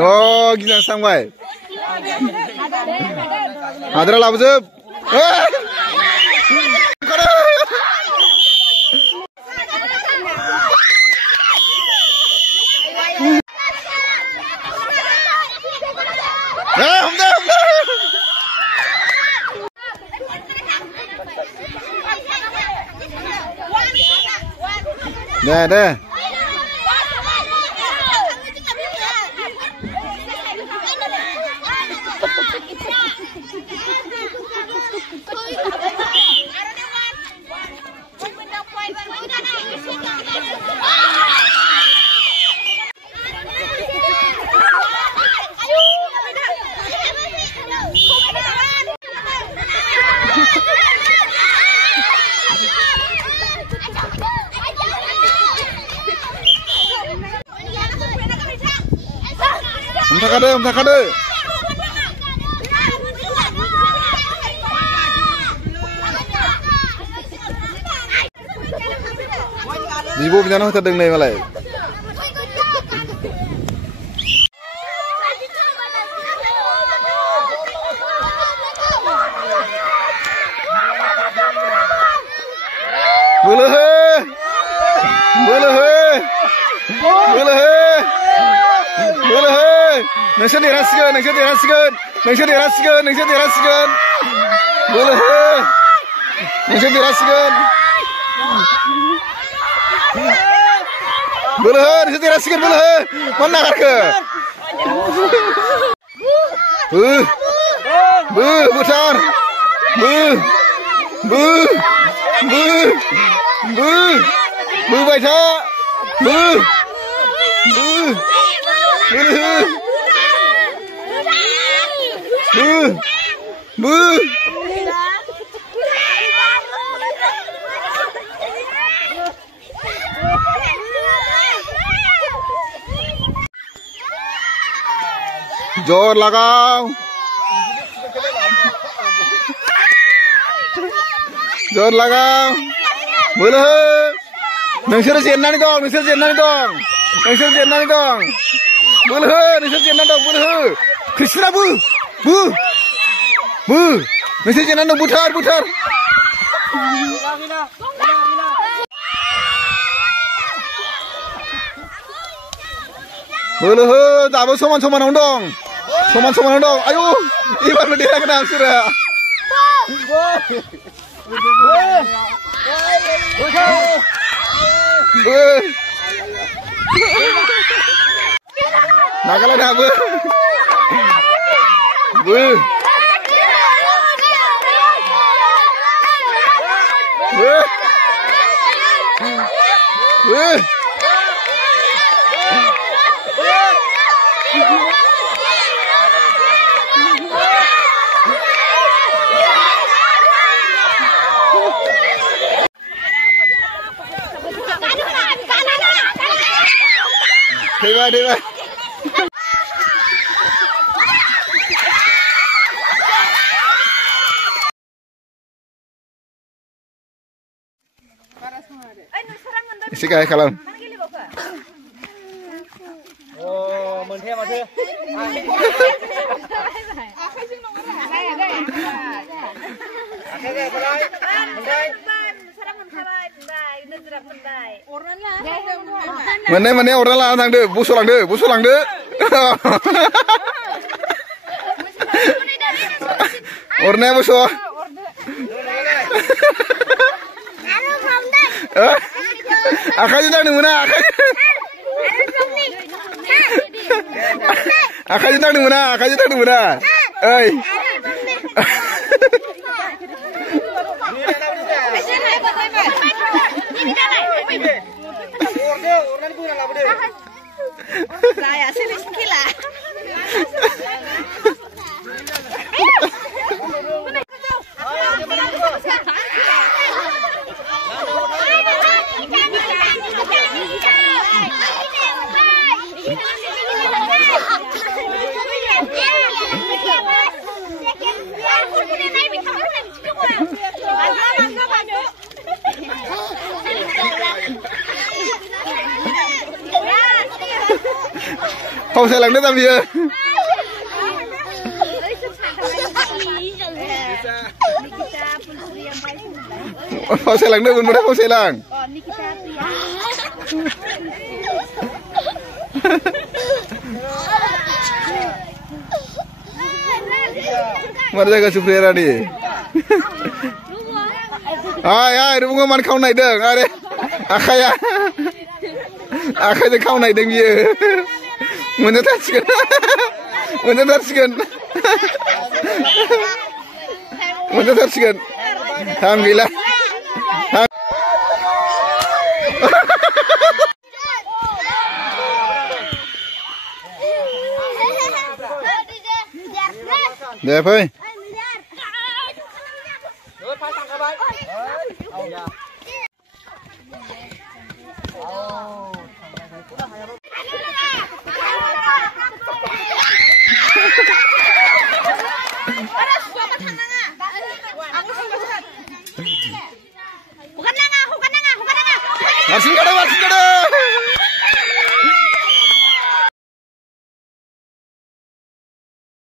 Oh, gila sampai. Ada lah buzub. Dah. Om tak ada. Ibu punya noh terdeng nih malai. Nasi dirasikan. Boleh. Nasi dirasikan. Mana ke? Putar. Baca. जोर लगाओ, बोलो नोंसोर जेननानै दं, बोलो नोंसोर जेननानै दं, बोलो कृष्णा बु नोंसोर जेननानै दं, बुथार बोलो दाबो समान-समानावनो दं, आयु एबारनो देरहागोन आं सोरो नागाला दाबो Dewa. Isi kaya kalau. Oh, menteri apa tu? Mana orang lah nang deh, busuk lang deh. Orangnya busuk. Akan jadi di mana? Akan jadi di mana? Oi. Saya sini sekila. फावसायलांदों दा बियो फावसायलांदों मोनबाथाय फावसायलां मार जागा Supriya nih ay rubungo man kau naideng are akaya akaya kau naideng bieu menetaskeun alhamdulillah Đẹp ơi. Masih ada.